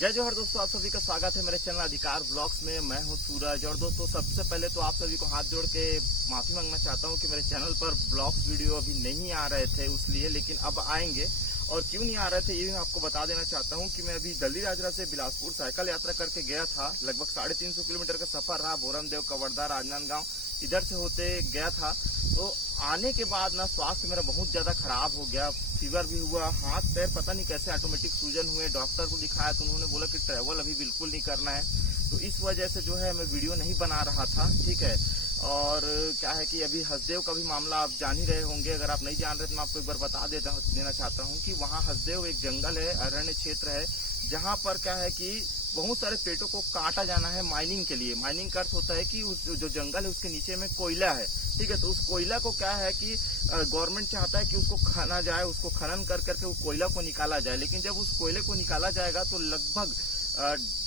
जय जोहर दोस्तों, आप सभी का स्वागत है मेरे चैनल अधिकार ब्लॉग्स में। मैं हूं सूरज। और दोस्तों, सबसे पहले तो आप सभी को हाथ जोड़ के माफी मांगना चाहता हूं कि मेरे चैनल पर ब्लॉग्स वीडियो अभी नहीं आ रहे थे उसलिए, लेकिन अब आएंगे। और क्यों नहीं आ रहे थे ये भी मैं आपको बता देना चाहता हूं कि मैं अभी दल्ली राजरा से बिलासपुर साइकिल यात्रा करके गया था। लगभग 350 किलोमीटर का सफर रहा। भोरमदेव, कवर्धा, राजनांदगांव इधर से होते गया था। तो आने के बाद ना स्वास्थ्य मेरा बहुत ज्यादा खराब हो गया। फीवर भी हुआ, हाथ पैर पता नहीं कैसे ऑटोमेटिक सूजन हुए। डॉक्टर को दिखाया तो उन्होंने बोला कि ट्रैवल अभी बिल्कुल नहीं करना है। तो इस वजह से जो है मैं वीडियो नहीं बना रहा था, ठीक है। और क्या है कि अभी हसदेव का भी मामला आप जान ही रहे होंगे। अगर आप नहीं जान रहे तो मैं आपको एक बार बता देना चाहता हूँ कि वहाँ हसदेव एक जंगल है, अरण्य क्षेत्र है, जहाँ पर क्या है कि बहुत सारे पेड़ों को काटा जाना है माइनिंग के लिए। माइनिंग का अर्थ होता है कि उस जो जंगल है उसके नीचे में कोयला है, ठीक है। तो उस कोयला को क्या है कि गवर्नमेंट चाहता है कि उसको खना जाए, उसको खनन कर करके उस कोयला को निकाला जाए। लेकिन जब उस कोयले को निकाला जाएगा तो लगभग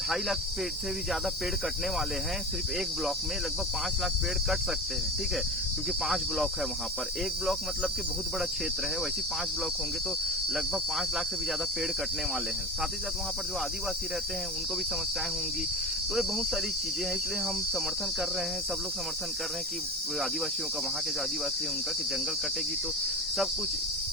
2.5 लाख पेड़ से भी ज्यादा पेड़ कटने वाले हैं। सिर्फ एक ब्लॉक में लगभग 5 लाख पेड़ कट सकते हैं, ठीक है, क्योंकि 5 ब्लॉक है वहां पर। एक ब्लॉक मतलब कि बहुत बड़ा क्षेत्र है, वैसे 5 ब्लॉक होंगे तो लगभग 5 लाख से भी ज्यादा पेड़ कटने वाले हैं। साथ ही साथ वहां पर जो आदिवासी रहते हैं उनको भी समस्याएं होंगी। तो ये बहुत सारी चीजें हैं, इसलिए हम समर्थन कर रहे हैं, सब लोग समर्थन कर रहे हैं कि आदिवासियों का, वहां के जो आदिवासी है उनका, कि जंगल कटेगी तो सब कुछ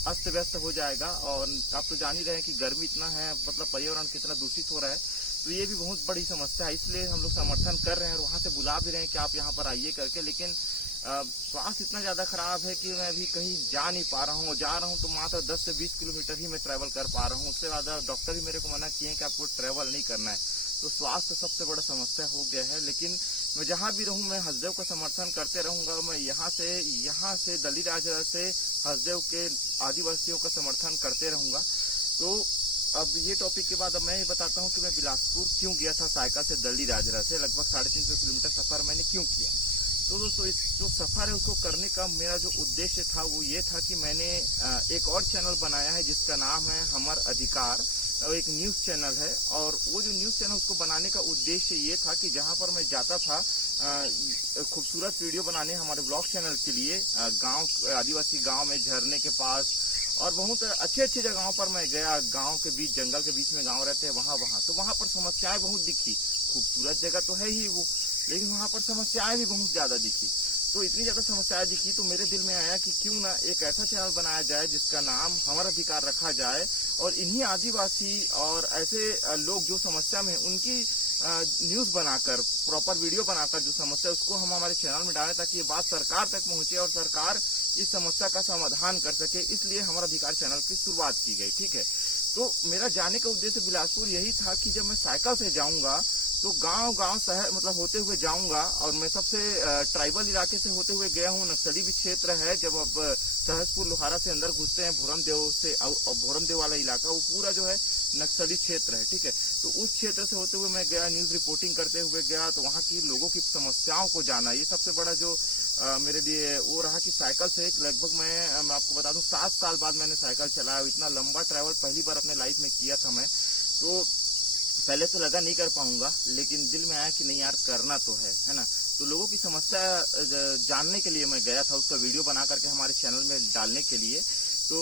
अस्त व्यस्त हो जाएगा। और आप तो जान ही रहे हैं कि गर्मी इतना है, मतलब पर्यावरण कितना दूषित हो रहा है। तो ये भी बहुत बड़ी समस्या है, इसलिए हम लोग समर्थन कर रहे हैं और वहां से बुला भी रहे हैं कि आप यहाँ पर आइए करके। लेकिन स्वास्थ्य इतना ज्यादा खराब है कि मैं अभी कहीं जा नहीं पा रहा हूँ। जा रहा हूँ तो मात्र 10 से 20 किलोमीटर ही मैं ट्रैवल कर पा रहा हूँ। उससे ज्यादा डॉक्टर भी मेरे को मना किए हैं कि आपको ट्रैवल नहीं करना है। तो स्वास्थ्य सबसे बड़ा समस्या हो गया है। लेकिन मैं जहाँ भी रहूँ मैं हसदेव का समर्थन करते रहूंगा। मैं यहाँ से दल्ली राजरा से हसदेव के आदिवासियों का समर्थन करते रहूंगा। तो अब ये टॉपिक के बाद अब मैं ये बताता हूँ कि मैं बिलासपुर क्यों गया था साइकिल से दल्ली राजरा से। लगभग 350 किलोमीटर सफर मैंने क्यों किया। तो दोस्तों, इस जो सफर है उसको करने का मेरा जो उद्देश्य था वो ये था कि मैंने एक और चैनल बनाया है जिसका नाम है हमर अधिकार। एक न्यूज चैनल है। और वो जो न्यूज चैनल उसको बनाने का उद्देश्य ये था कि जहां पर मैं जाता था खूबसूरत वीडियो बनाने हमारे ब्लॉग चैनल के लिए, गांव, आदिवासी गांव में झरने के पास और बहुत अच्छी अच्छी जगहों पर मैं गया। गांव के बीच, जंगल के बीच में गांव रहते हैं वहां तो वहां पर समस्याएं बहुत दिखी। खूबसूरत जगह तो है ही वो, लेकिन वहां पर समस्याएं भी बहुत ज्यादा दिखी। तो इतनी ज्यादा समस्याएं दिखी तो मेरे दिल में आया कि क्यों ना एक ऐसा चैनल बनाया जाए जिसका नाम हमर अधिकार रखा जाए। और इन्हीं आदिवासी और ऐसे लोग जो समस्या में हैं उनकी न्यूज बनाकर, प्रॉपर वीडियो बनाकर जो समस्या उसको हम हमारे चैनल में डालें, ताकि ये बात सरकार तक पहुंचे और सरकार इस समस्या का समाधान कर सके। इसलिए हमारा अधिकार चैनल की शुरुआत की गई, ठीक है। तो मेरा जाने का उद्देश्य बिलासपुर यही था कि जब मैं साइकिल से जाऊंगा तो गांव शहर मतलब होते हुए जाऊंगा। और मैं सबसे ट्राइबल इलाके से होते हुए गया हूँ। नक्सली भी क्षेत्र है। जब अब सहसपुर लोहारा से अंदर घुसते हैं भोरमदेव वाला इलाका, वो पूरा जो है नक्सली क्षेत्र है, ठीक है। तो उस क्षेत्र से होते हुए मैं गया, न्यूज रिपोर्टिंग करते हुए गया, तो वहाँ की लोगों की समस्याओं को जाना। ये सबसे बड़ा जो मेरे लिए वो रहा कि साइकिल से लगभग मैं आपको बता दूं 7 साल बाद मैंने साइकिल चलाया। इतना लंबा ट्रैवल पहली बार अपने लाइफ में किया था मैं। तो पहले तो लगा नहीं कर पाऊंगा, लेकिन दिल में आया कि नहीं यार, करना तो है ना। तो लोगों की समस्या जानने के लिए मैं गया था, उसका वीडियो बना करके हमारे चैनल में डालने के लिए। तो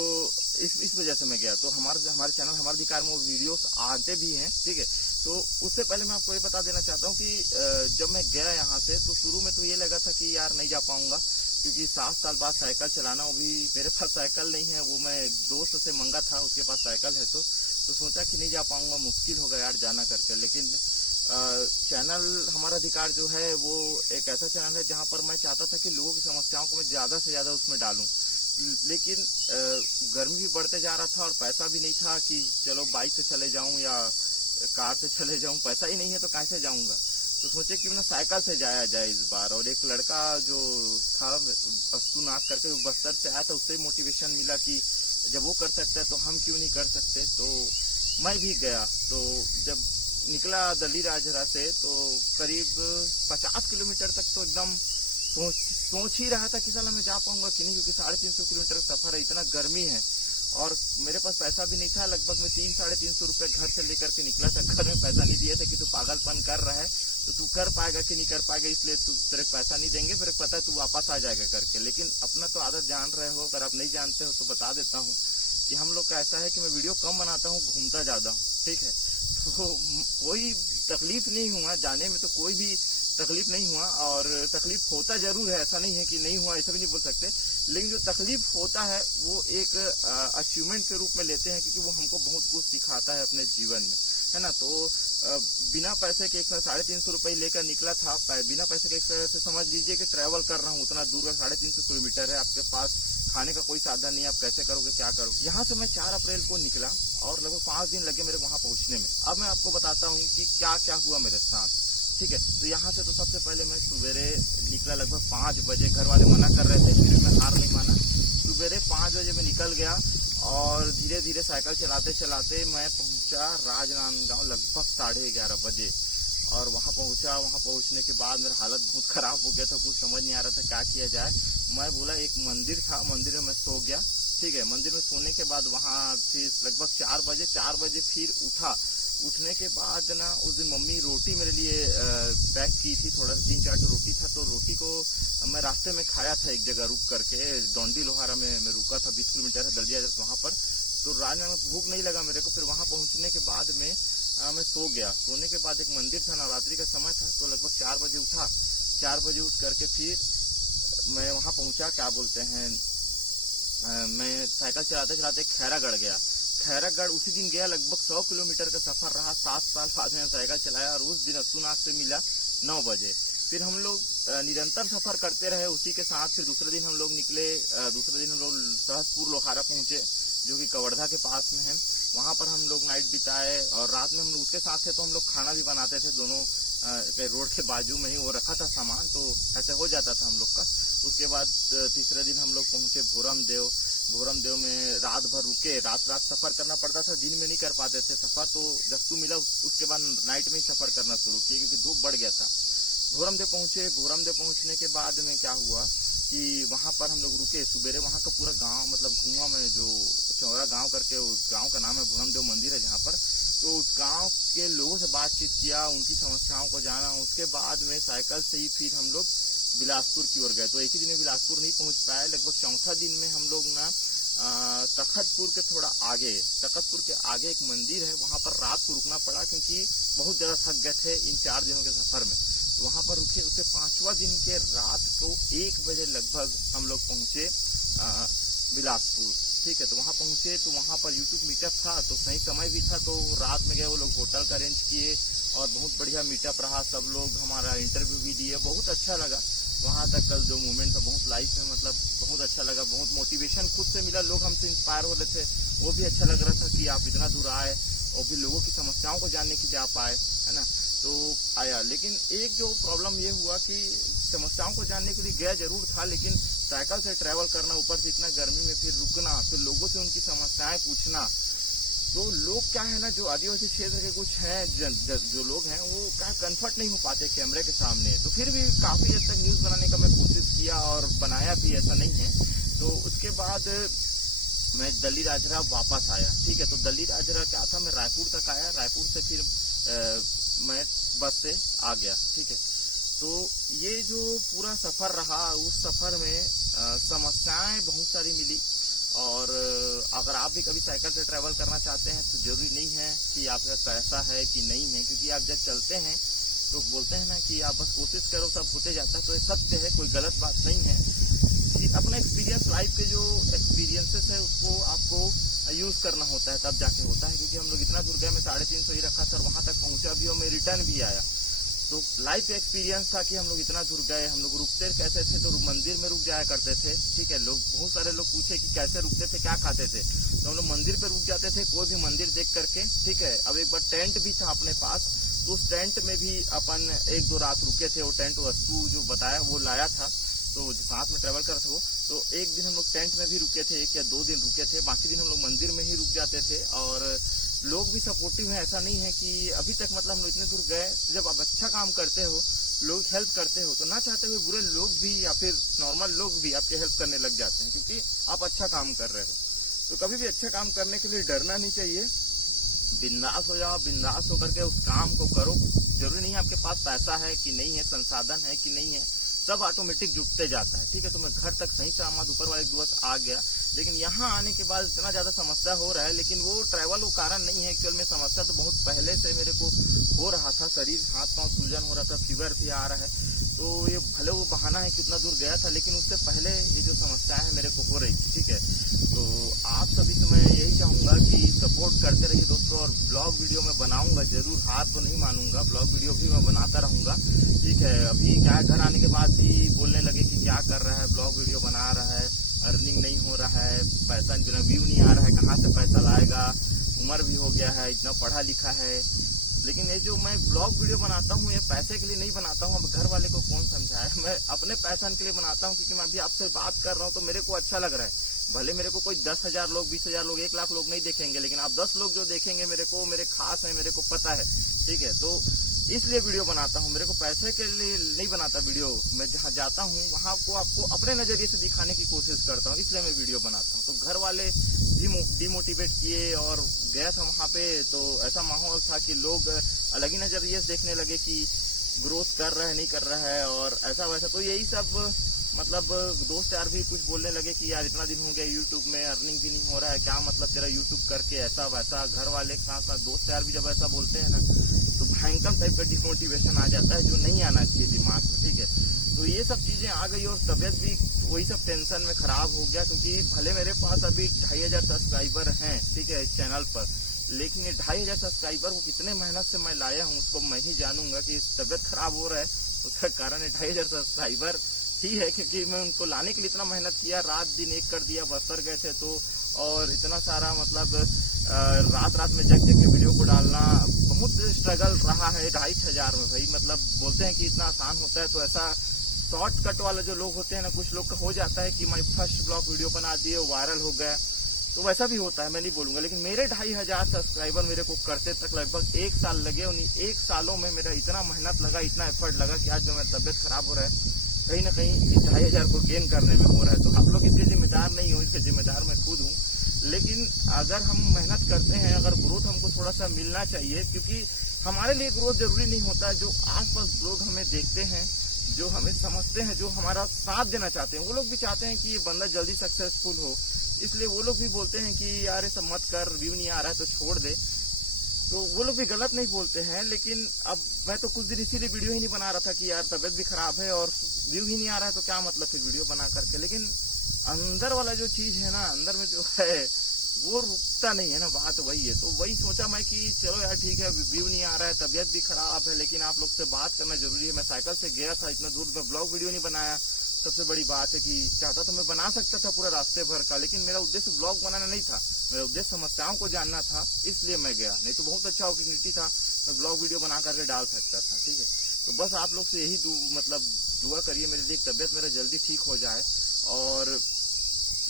इस वजह से मैं गया। तो हमारे चैनल हमारे अधिकार में वो वीडियोस आते भी हैं, ठीक है। तो उससे पहले मैं आपको ये बता देना चाहता हूँ कि जब मैं गया यहाँ से तो शुरू में तो ये लगा था कि यार नहीं जा पाऊंगा, क्योंकि 7 साल बाद साइकिल चलाना, वो भी मेरे पास साइकिल नहीं है, वो मैं दोस्त से मंगा था, उसके पास साइकिल है। तो सोचा कि नहीं जा पाऊंगा, मुश्किल होगा यार जाना करके। लेकिन चैनल हमारा अधिकार जो है वो एक ऐसा चैनल है जहां पर मैं चाहता था कि लोगों की समस्याओं को मैं ज्यादा से ज्यादा उसमें डालूं। लेकिन गर्मी भी बढ़ते जा रहा था और पैसा भी नहीं था कि चलो बाइक से चले जाऊं या कार से चले जाऊं। पैसा ही नहीं है तो कैसे जाऊंगा। तो सोचे कि ना साइकिल से जाया जाए इस बार। और एक लड़का जो था अस्तु नाथ करके बस्तर से आया था, उससे मोटिवेशन मिला कि जब वो कर सकता है तो हम क्यों नहीं कर सकते। तो मैं भी गया। तो जब निकला दल्ली राजरा से तो करीब 50 किलोमीटर तक तो एकदम सोच ही रहा था कि साला मैं जा पाऊंगा कि नहीं, क्योंकि 350 किलोमीटर सफर है, इतना गर्मी है और मेरे पास पैसा भी नहीं था। लगभग मैं 300-350 रुपए घर से लेकर के निकला था। घर में पैसा नहीं दिए थे कि तू पागलपन कर रहा है तो तू कर पाएगा कि नहीं कर पाएगा, इसलिए तू तेरे पैसा नहीं देंगे, फिर पता है तू वापस आ जाएगा करके। लेकिन अपना तो आदत जान रहे हो, अगर आप नहीं जानते हो तो बता देता हूँ कि हम लोग का ऐसा है कि मैं वीडियो कम बनाता हूँ, घूमता ज्यादा हूँ, ठीक है। तो कोई तकलीफ नहीं हुआ जाने में, तो कोई भी तकलीफ नहीं हुआ। और तकलीफ होता जरूर है, ऐसा नहीं है कि नहीं हुआ, ऐसा भी नहीं बोल सकते, लेकिन जो तकलीफ होता है वो एक अचीवमेंट के रूप में लेते हैं, क्योंकि वो हमको बहुत कुछ सिखाता है अपने जीवन में, है ना। तो बिना पैसे के एक 350 रुपये लेकर निकला था, बिना पैसे के एक तरह से समझ लीजिए कि ट्रैवल कर रहा हूँ उतना दूर का, 350 किलोमीटर है, आपके पास खाने का कोई साधन नहीं, आप कैसे करोगे, क्या करोगे। यहाँ से मैं 4 अप्रैल को निकला और लगभग 5 दिन लगे मेरे वहां पहुंचने में। अब मैं आपको बताता हूँ कि क्या क्या हुआ मेरे साथ, ठीक है। तो यहाँ से तो सबसे पहले मैं सवेरे निकला लगभग 5 बजे, घर वाले मना कर रहे थे, फिर मैं हार नहीं माना। सवेरे 5 बजे में निकल गया और धीरे धीरे साइकिल चलाते चलाते मैं पहुंचा राजनांदगांव लगभग 11:30 बजे। और वहां पहुंचा, वहां पहुंचने के बाद मेरा हालत बहुत खराब हो गया था, कुछ समझ नहीं आ रहा था क्या किया जाए। मैं बोला एक मंदिर था, मंदिर में मैं सो गया, ठीक है। मंदिर में सोने के बाद वहां फिर लगभग 4 बजे फिर उठा। उठने के बाद ना उस दिन मम्मी रोटी मेरे लिए पैक की थी, थोड़ा 3-4 रोटी था, तो रोटी को मैं रास्ते में खाया था एक जगह रुक करके, डोंडी लोहारा में मैं रुका था, 20 किलोमीटर है दलिया वहां पर। तो राजनांदगांव में भूख नहीं लगा मेरे को, फिर वहां पहुंचने के बाद में मैं सो गया। सोने के बाद एक मंदिर था, नवरात्रि का समय था, तो लगभग 4 बजे उठा। 4 बजे उठ करके फिर मैं वहां पहुंचा, क्या बोलते हैं, मैं साइकिल चलाते चलाते खैरागढ़ गया। खैरागढ़ उसी दिन गया, लगभग 100 किलोमीटर का सफर रहा, 7 साल बाद में साइकिल चलाया। और उस दिन अस्तुनाथ से मिला 9 बजे। फिर हम लोग निरंतर सफर करते रहे उसी के साथ। फिर दूसरे दिन हम लोग निकले, दूसरे दिन हम लोग सहसपुर लोहारा पहुंचे, जो कि कवर्धा के पास में है। वहां पर हम लोग नाइट बिताए और रात में हम लोग उसके साथ थे, तो हम लोग खाना भी बनाते थे, दोनों रोड के बाजू में ही वो रखा था सामान, तो ऐसे हो जाता था हम लोग का। उसके बाद तीसरे दिन हम लोग पहुंचे भोरमदेव में रात भर रुके। रात सफर करना पड़ता था, दिन में नहीं कर पाते थे सफर, तो जस्तु मिला उसके बाद नाइट में ही सफर करना शुरू किए, क्योंकि धूप बढ़ गया था। भोरमदेव पहुंचने के बाद में क्या हुआ कि वहां पर हम लोग रुके सुबेरे। वहां का पूरा गांव मतलब घुमा में, जो चौरा गांव करके उस गांव का नाम है, भोरमदेव मंदिर है जहां पर। तो उस गांव के लोगों से बातचीत किया, उनकी समस्याओं को जाना। उसके बाद में साइकिल से ही फिर हम लोग बिलासपुर की ओर गए। तो एक ही दिन में बिलासपुर नहीं पहुंच पाए, लगभग चौथा दिन में हम लोग ना तखतपुर के थोड़ा आगे, तखतपुर के आगे एक मंदिर है, वहां पर रात को रुकना पड़ा, क्योंकि बहुत ज्यादा थक गए थे इन 4 दिनों के सफर में। तो वहां पर रुके। उसके 5वां दिन के रात को 1 बजे लगभग हम लोग पहुंचे बिलासपुर, ठीक है। तो वहां पहुंचे तो वहां पर यूट्यूब मीटअप था, तो सही समय भी था, तो रात में गए, वो लोग होटल का अरेंज किए और बहुत बढ़िया मीटअप रहा। सब लोग हमारा इंटरव्यू भी दिए, बहुत अच्छा लगा। वहां तक कल जो मूवमेंट था बहुत लाइफ में, मतलब बहुत अच्छा लगा, बहुत मोटिवेशन खुद से मिला, लोग हमसे इंस्पायर हो रहे थे, वो भी अच्छा लग रहा था कि आप इतना दूर आए और भी लोगों की समस्याओं को जानने के लिए आप आए, है ना। तो आया, लेकिन एक जो प्रॉब्लम ये हुआ कि समस्याओं को जानने के लिए गया जरूर था, लेकिन साइकिल से ट्रैवल करना, ऊपर से इतना गर्मी में फिर रुकना, फिर लोगों से उनकी समस्याएं पूछना। तो लोग क्या है ना, जो आदिवासी क्षेत्र के कुछ हैं जो लोग हैं, वो क्या कंफर्ट नहीं हो पाते कैमरे के सामने। तो फिर भी काफी हद तक न्यूज बनाने का मैं कोशिश किया और बनाया भी, ऐसा नहीं है। तो उसके बाद मैं दल्ली राजरा वापस आया, ठीक है। तो दल्ली राजरा क्या था, मैं रायपुर तक आया, रायपुर से फिर मैं बस से आ गया, ठीक है। तो ये जो पूरा सफर रहा, उस सफर में समस्याएं बहुत सारी मिली। और अगर आप भी कभी साइकिल से ट्रैवल करना चाहते हैं, तो जरूरी नहीं है कि आपका पैसा है कि नहीं है, क्योंकि आप जब चलते हैं तो बोलते हैं ना कि आप बस कोशिश करो सब होते जाता है, तो ये सत्य है, कोई गलत बात नहीं है। अपना एक्सपीरियंस, लाइफ के जो एक्सपीरियंसेस है उसको आपको यूज करना होता है, तब जाके होता है। क्योंकि हम लोग इतना दूर गए, मैं 350 ही रखा था और वहां तक पहुंचा भी और मैं रिटर्न भी आया। तो लाइफ एक्सपीरियंस था कि हम लोग इतना दूर गए। हम लोग रुकते कैसे थे, तो मंदिर में रुक जाया करते थे, ठीक है। लोग, बहुत सारे लोग पूछे कि कैसे रुकते थे, क्या खाते थे, तो हम लोग मंदिर पे रुक जाते थे, कोई भी मंदिर देख करके, ठीक है। अब एक बार टेंट भी था अपने पास, तो उस टेंट में भी अपन 1-2 रात रुके थे। वो टेंट वस्तु जो बताया वो लाया था, तो साथ में ट्रेवल कर वो। तो एक दिन हम लोग टेंट में भी रुके थे, 1 या 2 दिन रुके थे, बाकी दिन हम लोग मंदिर में ही रुक जाते थे। और लोग भी सपोर्टिव हैं, ऐसा नहीं है कि अभी तक मतलब हम लोग इतने दूर गए, जब आप अच्छा काम करते हो, लोग हेल्प करते हो, तो ना चाहते हुए बुरे लोग भी या फिर नॉर्मल लोग भी आपके हेल्प करने लग जाते हैं, क्योंकि आप अच्छा काम कर रहे हो। तो कभी भी अच्छा काम करने के लिए डरना नहीं चाहिए, बिंदास हो जाओ, बिंदास होकर के उस काम को करो। जरूरी नहीं है आपके पास पैसा है कि नहीं है, संसाधन है कि नहीं है, सब ऑटोमेटिक जुटते जाता है। ठीक है, तो मैं घर तक सही सलामत ऊपर वाले दुआ से आ गया। लेकिन यहाँ आने के बाद इतना ज्यादा समस्या हो रहा है, लेकिन वो ट्रैवल वो कारण नहीं है। एक्चुअल में समस्या तो बहुत पहले से मेरे को हो रहा था, शरीर हाथ पांव सूजन हो रहा था, फीवर भी आ रहा है। तो ये भले वो बहाना है कि उतना दूर गया था, लेकिन उससे पहले ये जो समस्याएं है मेरे को हो रही थी। ठीक है, तो आप सभी से मैं यही चाहूंगा कि सपोर्ट करते रहिए दोस्तों, और ब्लॉग वीडियो में बनाऊंगा जरूर, हार तो नहीं मानूंगा, ब्लॉग वीडियो भी मैं बनाता रहूंगा। ठीक है, अभी क्या घर आने के बाद भी बोलने लगे कि क्या कर रहा है, ब्लॉग वीडियो बना रहा है, अर्निंग नहीं हो रहा है, पैसा व्यू नहीं आ रहा है, कहाँ से पैसा लाएगा, उम्र भी हो गया है, इतना पढ़ा लिखा है। लेकिन ये जो मैं ब्लॉग वीडियो बनाता हूँ ये पैसे के लिए नहीं बनाता हूँ। अब घर वाले को कौन समझाए, मैं अपने पैसा के लिए बनाता हूँ, क्योंकि मैं अभी आपसे बात कर रहा हूँ तो मेरे को अच्छा लग रहा है। भले मेरे को कोई 10,000 लोग, 20,000 लोग, 1 लाख लोग नहीं देखेंगे, लेकिन आप 10 लोग जो देखेंगे मेरे को, मेरे खास है, मेरे को पता है। ठीक है, तो इसलिए वीडियो बनाता हूँ, मेरे को पैसे के लिए नहीं बनाता वीडियो। मैं जहाँ जाता हूँ वहाँ को आपको अपने नजरिए से दिखाने की कोशिश करता हूँ, इसलिए मैं वीडियो बनाता हूँ। तो घर वाले भी डिमोटिवेट किए, और गया था वहाँ पे तो ऐसा माहौल था कि लोग अलग ही नजरिए से देखने लगे कि ग्रोथ कर रहा है नहीं कर रहा है, और ऐसा वैसा। तो यही सब मतलब दोस्त यार भी कुछ बोलने लगे कि यार इतना दिन हो गया यूट्यूब में, अर्निंग भी नहीं हो रहा है, क्या मतलब तेरा यूट्यूब करके, ऐसा वैसा। घर वाले के साथ साथ दोस्त यार भी जब ऐसा बोलते हैं ना, तो भयंकर टाइप का डिमोटिवेशन आ जाता है, जो नहीं आना चाहिए दिमाग में। ठीक है, तो ये सब चीजें आ गई, और तबियत भी वही सब टेंशन में खराब हो गया। क्योंकि भले मेरे पास अभी 2,500 सब्सक्राइबर हैं, ठीक है, इस चैनल पर, लेकिन ये 2,500 सब्सक्राइबर को कितने मेहनत से मैं लाया हूँ उसको मैं ही जानूंगा। कि तबियत खराब हो रहा है उसका कारण है 2,500 सब्सक्राइबर ही है, क्योंकि मैं उनको लाने के लिए इतना मेहनत किया, रात दिन एक कर दिया, बस्तर गए थे तो, और इतना सारा मतलब रात में जग के वीडियो को डालना बहुत स्ट्रगल रहा है 2,500 में भाई। मतलब बोलते हैं कि इतना आसान होता है, तो ऐसा शॉर्टकट वाले जो लोग होते हैं ना, कुछ लोग का हो जाता है कि मैं फर्स्ट ब्लॉग वीडियो बना दिए, वायरल हो गया, तो वैसा भी होता है, मैं नहीं बोलूंगा। लेकिन मेरे 2,500 सब्सक्राइबर मेरे को करते तक लगभग 1 साल लगे। उन 1 सालों में मेरा इतना मेहनत लगा, इतना एफर्ट लगा कि आज जो मेरा तबियत खराब हो रहा है, कहीं ना कहीं इस 2,500 को गेन करने में हो रहा है। तो आप लोग इसके जिम्मेदार नहीं हो, इसके जिम्मेदार मैं खुद हूँ। लेकिन अगर हम मेहनत करते हैं, अगर ग्रोथ हमको थोड़ा सा मिलना चाहिए, क्योंकि हमारे लिए ग्रोथ जरूरी नहीं होता। जो आसपास लोग हमें देखते हैं, जो हमें समझते हैं, जो हमारा साथ देना चाहते हैं, वो लोग भी चाहते हैं कि ये बंदा जल्दी सक्सेसफुल हो, इसलिए वो लोग भी बोलते हैं कि यार ये सब मत कर, व्यू नहीं आ रहा है तो छोड़ दे। तो वो लोग भी गलत नहीं बोलते हैं। लेकिन अब मैं तो कुछ दिन इसीलिए वीडियो ही नहीं बना रहा था कि यार तबियत भी खराब है और व्यू ही नहीं आ रहा है, तो क्या मतलब फिर वीडियो बना करके। लेकिन अंदर वाला जो चीज है ना, अंदर में जो है वो रुकता नहीं है ना, बात वही है। तो वही सोचा मैं कि चलो यार ठीक है, व्यू नहीं आ रहा है, तबियत भी खराब है, लेकिन आप लोग से बात करना जरूरी है। मैं साइकिल से गया था इतना दूर, में ब्लॉग वीडियो नहीं बनाया। सबसे बड़ी बात है कि चाहता तो मैं बना सकता था पूरा रास्ते भर का, लेकिन मेरा उद्देश्य ब्लॉग बनाना नहीं था, मेरा उद्देश्य समस्याओं को जानना था, इसलिए मैं गया। नहीं तो बहुत अच्छा अपॉर्चुनिटी था, मैं ब्लॉग वीडियो बना करके डाल सकता था। ठीक है, तो बस आप लोग से यही मतलब दुआ करिए मेरे लिए, तबियत मेरा जल्दी ठीक हो जाए, और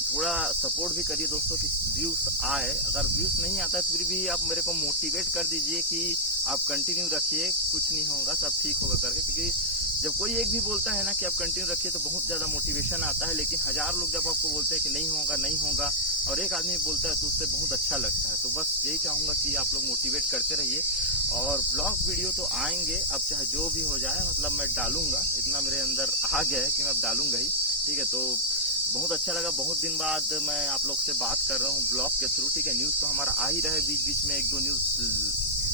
थोड़ा सपोर्ट भी करिए दोस्तों कि व्यूज आए। अगर व्यूज नहीं आता है फिर भी आप मेरे को मोटिवेट कर दीजिए कि आप कंटिन्यू रखिए, कुछ नहीं होगा, सब ठीक होगा करके। क्योंकि जब कोई एक भी बोलता है ना कि आप कंटिन्यू रखिए तो बहुत ज्यादा मोटिवेशन आता है, लेकिन 1000 लोग जब आपको बोलते हैं कि नहीं होगा नहीं होगा, और एक आदमी बोलता है तो उससे बहुत अच्छा लगता है। तो बस यही चाहूंगा कि आप लोग मोटिवेट करते रहिए, और ब्लॉग वीडियो तो आएंगे, अब चाहे जो भी हो जाए, मतलब मैं डालूंगा, इतना मेरे अंदर आ गया है कि मैं अब डालूंगा ही। ठीक है, तो बहुत अच्छा लगा, बहुत दिन बाद मैं आप लोग से बात कर रहा हूँ ब्लॉग के थ्रू। ठीक है, न्यूज तो हमारा आ ही रहे, बीच बीच में 1-2 न्यूज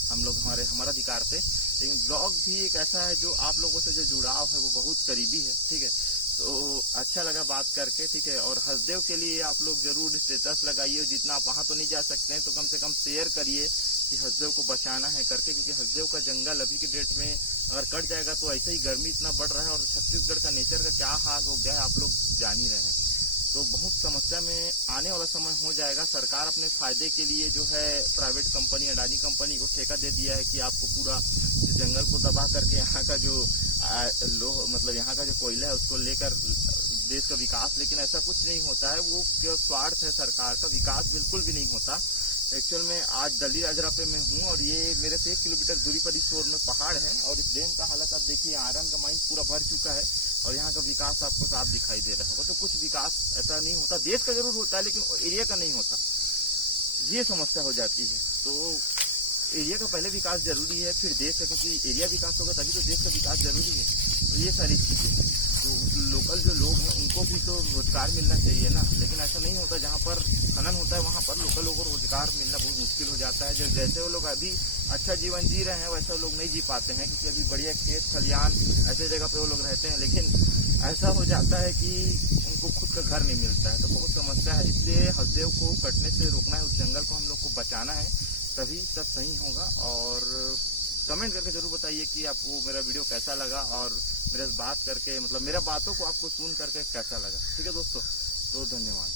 हम लोग हमारा अधिकार से, लेकिन ब्लॉग भी एक ऐसा है जो आप लोगों से जो जुड़ाव है वो बहुत करीबी है। ठीक है, तो अच्छा लगा बात करके। ठीक है, और हसदेव के लिए आप लोग जरूर स्टेटस लगाइए, जितना आप वहां तो नहीं जा सकते हैं तो कम से कम शेयर करिए कि हसदेव को बचाना है करके, क्योंकि हसदेव का जंगल अभी की डेट में अगर कट जाएगा तो ऐसे ही गर्मी इतना बढ़ रहा है, और छत्तीसगढ़ का नेचर का क्या हाल हो गया है आप लोग जान ही रहे हैं। तो बहुत समस्या में आने वाला समय हो जाएगा। सरकार अपने फायदे के लिए जो है प्राइवेट कंपनी, अडानी कंपनी को ठेका दे दिया है कि आपको पूरा जंगल को तबाह करके यहाँ का जो मतलब यहाँ का जो कोयला है उसको लेकर देश का विकास, लेकिन ऐसा कुछ नहीं होता है। वो क्या स्वार्थ है सरकार का, विकास बिल्कुल भी नहीं होता। एक्चुअल में आज दल्ली राजरा पे मैं हूँ, और ये मेरे से 1 किलोमीटर दूरी पर इस ओर में पहाड़ है, और इस डैम का हालत आप देखिए, आयरन का माइन पूरा भर चुका है, और यहाँ का विकास आपको साफ दिखाई दे रहा होगा। तो कुछ विकास ऐसा नहीं होता, देश का जरूर होता है लेकिन एरिया का नहीं होता, ये समस्या हो जाती है। तो एरिया का पहले विकास जरूरी है, फिर देश का, क्योंकि एरिया विकास होगा तभी तो देश का विकास जरूरी है। तो ये सारी चीजें, तो लोकल जो लोग हैं उनको भी तो रोजगार मिलना चाहिए ना, लेकिन ऐसा नहीं होता। जहाँ पर खनन होता है वहाँ पर लोकल लोगों को रोजगार मिलना बहुत मुश्किल हो जाता है। जैसे वो लोग अभी अच्छा जीवन जी रहे हैं वैसे वो लोग नहीं जी पाते हैं, क्योंकि अभी बढ़िया खेत खलियान ऐसे जगह पे वो लोग रहते हैं, लेकिन ऐसा हो जाता है कि उनको खुद का घर नहीं मिलता है, तो बहुत समस्या है। इसलिए हसदेव को कटने से रोकना है, उस जंगल को हम लोग को बचाना है, तभी सब सही होगा। और कमेंट करके जरूर बताइए कि आपको मेरा वीडियो कैसा लगा और मेरे बात करके, मतलब मेरा बातों को आपको सुन करके कैसा लगा। ठीक है दोस्तों, तो धन्यवाद।